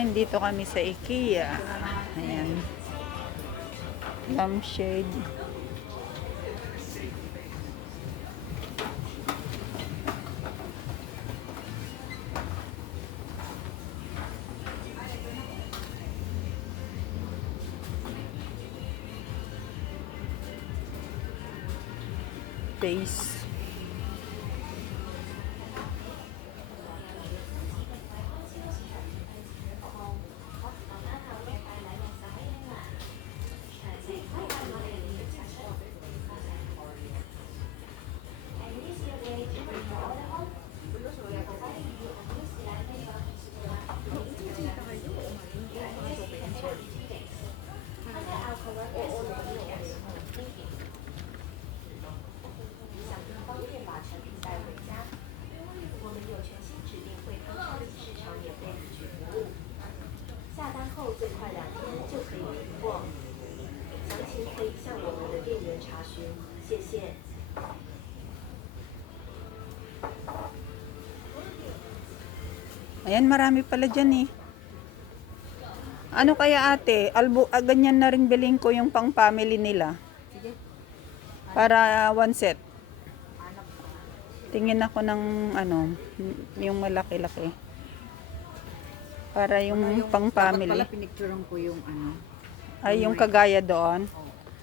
Dito kami sa IKEA. Ayan. Lampshade. Base. Ayan, marami pala dyan eh. Ano kaya ate? Ganyan na rin bilhin ko yung pang family nila. Sige. Para one set. Tingin ako ng ano, yung malaki-laki. Para yung pang family. Dapat pala pinicturean ko yung ano. Ay, yung kagaya doon.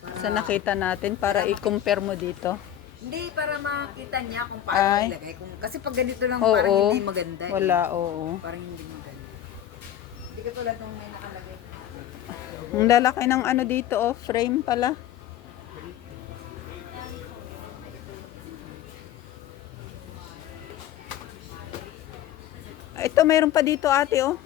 Para, Sa nakita natin para i-compare mo dito. Hindi, para makita niya kung paano ilagay. Kasi pag ganito lang parang Oo. hindi maganda. Wala, oo. Parang hindi maganda. Hindi ka tulad nung may nakalagay. Ang lalaki ng ano dito, oh, frame pala. Ito, mayroon pa dito ate, oh.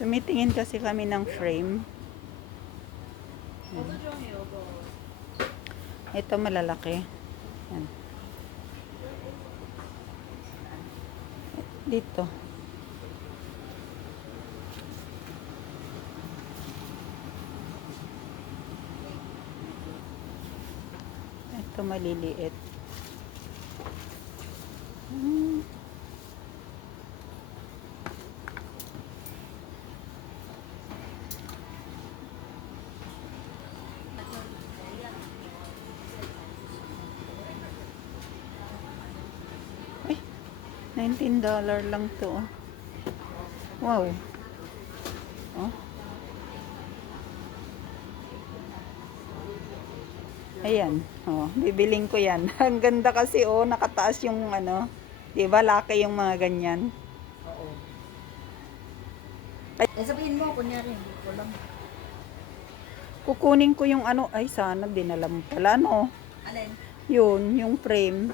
Tumitingin kasi kami ng frame. Ito malalaki. Yan. Dito. Ito maliliit. Ay, $19 lang to. Oh. Wow. Oh. Ayan. Oh, bibiling ko 'yan. Ang ganda kasi oh, nakataas yung ano, 'di ba? Laki yung mga ganyan. Oo. Sabihin mo, kunyari, hindi ko lang. Kukunin ko yung ano, ay sana dinala mo pala no. Alin? Yun, yung frame.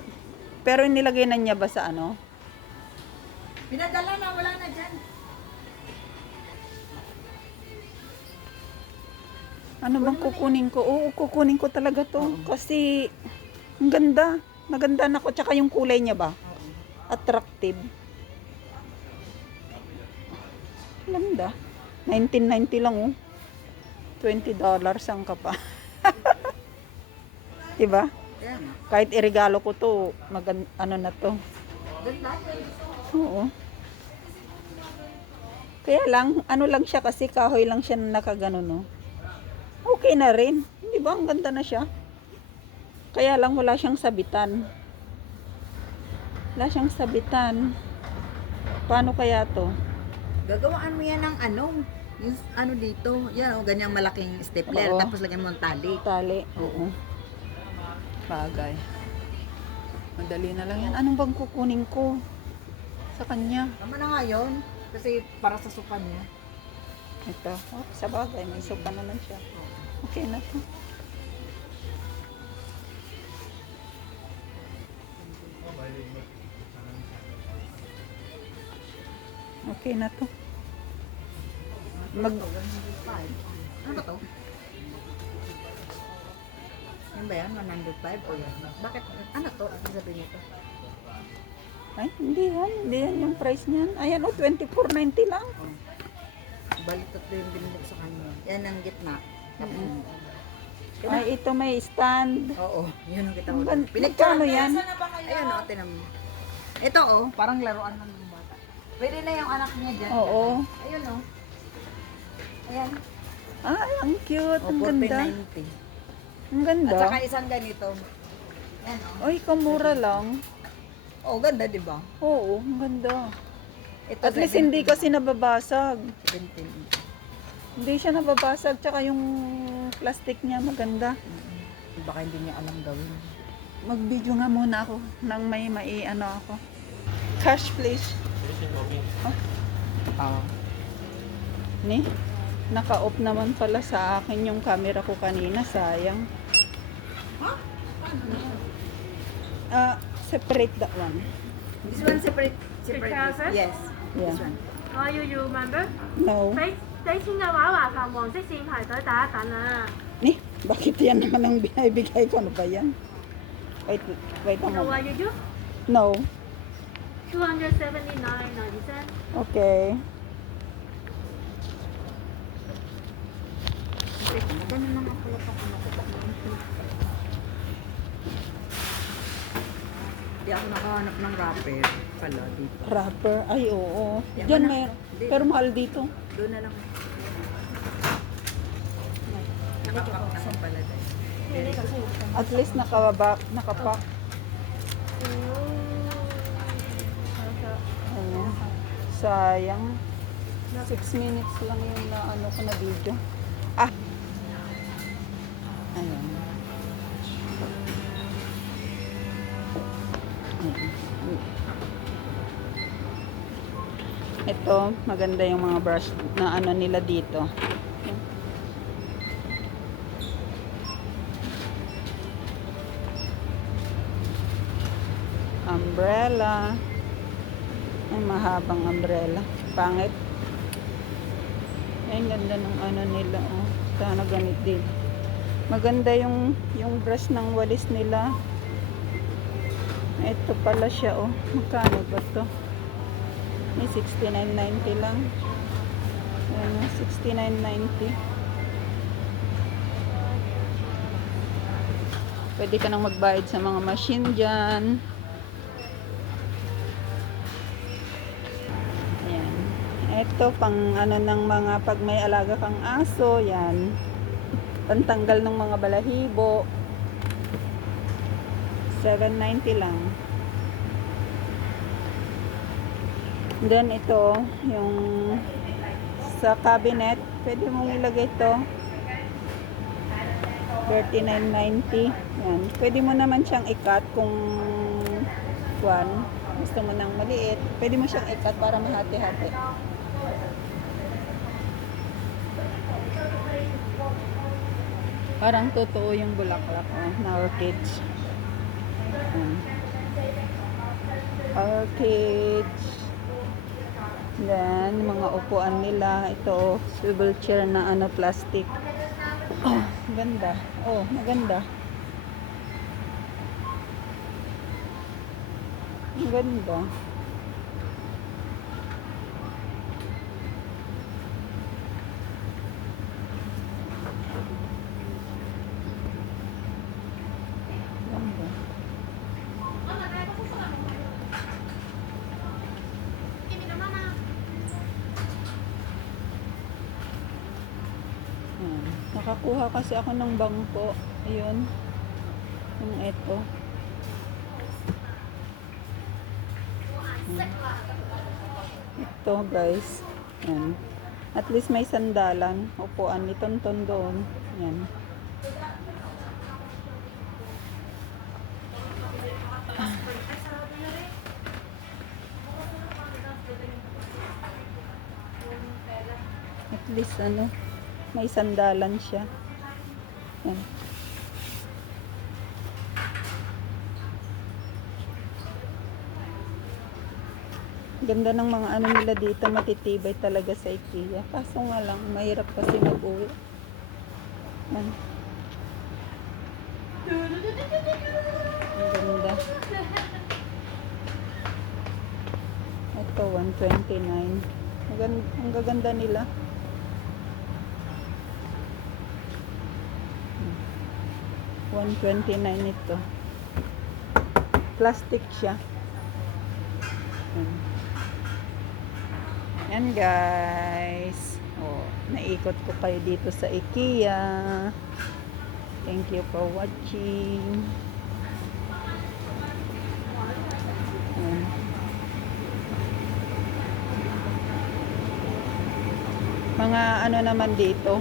Pero nilagay na niya ba sa ano? Pinadala na, wala na dyan. Ano bang kukunin ko? Oo, kukunin ko talaga to. Kasi, ang ganda. Maganda na ko. Tsaka yung kulay niya ba? Attractive. Ganda. 1990 lang oh. $20 ang kapa. Diba? Yan. Kahit iregalo ko to, ano na to. Ganda. Oo. Kaya lang, ano lang siya kasi kahoy lang siya na nakagano no. Okay na rin. Di ba? Ang ganda na siya. Kaya lang wala siyang sabitan. Wala siyang sabitan. Paano kaya to? Gagawaan mo yan ng ano, yung ano dito, yan o, ganyang malaking stapler, Oo. tapos lagyan mo ng tali. Tali. Oo. Bagay. Madali na lang yan. Anong bang kukunin ko? Sa kanya. Tama na nga yun, kasi para sa sukan niya. Ito. Oh, sa bagay. May suka naman siya. Okay na to. Okay na to. Ano ba to? Yan ba yan? 105 o yan? Bakit? Ano to? Ibig sabihin nito? Ay, hindi yan. Hindi yan yung price niyan. Ayan o, $24.90 lang. Balitot ko yung binili ko sa kanya. Yan ang gitna. Tapos, Ay, ito may stand. Oo, yun ang kita mo. Magkano yan? Ayun o, tinan mo. Ito o, parang laruan ng mga bata. Pwede na yung anak niya dyan. Oo. Ayun o. Ayan. Ay, ang cute. O, Ang ganda. 14.90. Ang ganda. At saka isang ganito. Ayan o. Ay, kamura lang. Oh, ganda, di ba? Oo, ang ganda. Ito, At least hindi kasi nababasag. 17. Hindi siya nababasag. Tsaka yung plastic niya maganda. Baka hindi niya alam gawin. Mag-video nga muna ako nang may ano ako. Cash please. Oo. Ni, naka-off naman pala sa akin yung camera ko kanina. Sayang. Separate that one. This one separate. Separate. Trousers? Yes. Yeah. This one. You remember？ No. 俾錢嘅話，麻煩黃色線排隊等一等啊。 Ni, bakit yan naman ang binibigay ko? Ano ba yan? Wait a So moment. what you do? No. 279.90 cents. Okay. Ganun na nga pala pa Hindi ako nakahanap ng wrapper pala dito. Wrapper. Ay, oo. Yan Diyan na. may, Di- pero mahal dito. Doon na lang. Nakapak naman pala dahil. At least nakapak. Ayan. Sayang. 6 minutes lang yung ano ko na video. Ah! Ayan. Ito, maganda yung mga brush na ano nila dito. Umbrella. Ay, mahabang umbrella. Pangit. Ay, ganda ng ano nila. Oh. Sana ganit din. Maganda yung brush ng walis nila. Ito pala siya. Oh. Magkano ba to? May 69.90 lang. Ayan, 69.90. Pwede ka nang magbayad sa mga machine dyan. Ayan. Ito pang ano ng mga pag may alaga kang aso. Yan. Pantanggal ng mga balahibo. 7.90 lang. Then ito, yung sa cabinet, pwede mong ilagay ito. 39.90. Yan. Pwede mo naman siyang i-cut kung gusto mo ng maliit. Pwede mo siyang i-cut para mahati-hati. Parang totoo yung bulaklak na orchids. Orchids. Then, mga upuan nila. Ito, swivel chair na ano, plastic. Oh, ganda. Oh, maganda. Ang ganda. Ganda. Ayan. Nakakuha kasi ako ng bangko. Ayun. Yung ito. Ito guys. Ayan. At least may sandalan. Upuan ni Tonton doon. Ayan. At least ano, may sandalan siya. Ayan. Ganda ng mga ano nila dito, matitibay talaga sa IKEA. Kaso nga lang, mahirap kasi mag-uwi. Ayan. Ang ganda. Ito, 129. Ang gaganda nila. 129 ito. Plastic siya. Yan guys. Oh, naikot ko kayo dito sa IKEA. Thank you for watching. Yan. Mga ano naman dito,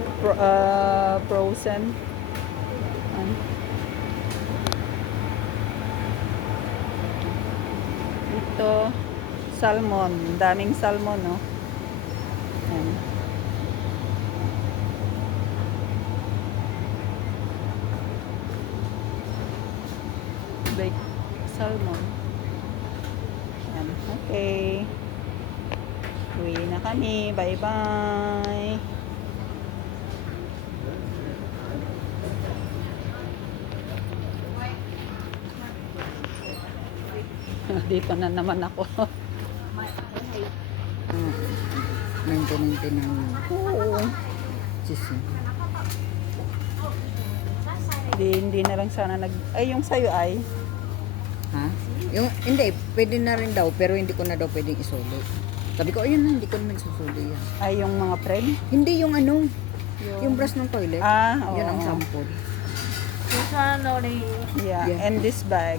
frozen. Yan. Ito, salmon. Daming salmon, no? Yan. Baked salmon. Yan. Okay. Uwi na kami. Bye-bye. Dito na naman ako. 99 Oo. cheese. Hindi na lang sana ay, yung sayo ay. Ha? Yung, hindi, pwede na rin daw, pero hindi ko na daw pwedeng isuli. Sabi ko, ayun na, hindi ko naman susuli yan. Ay, yung mga frame. Hindi yung ano, yung brush ng toilet. Ah, Yan ang oo. sample. This one only. Yeah, Yeah. and this bag.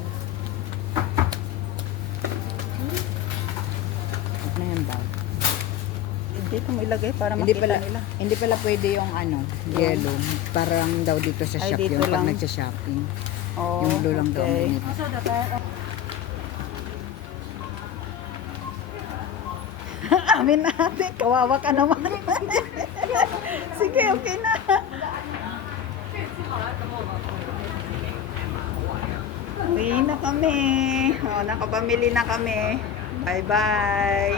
At na yan daw. Dito mo ilagay para Hindi makita pala, nila. hindi pala pwede yung ano, yellow. Parang daw dito sa Ay, shop dito yun, pag lang. nagsha-shopping. Oh, Yung blue lang daw ang okay. binili. Also the bag. Amin natin, kawawa ka naman. Sige, okay na. Uwi na kami. Oh, nakapamili na kami. Bye-bye.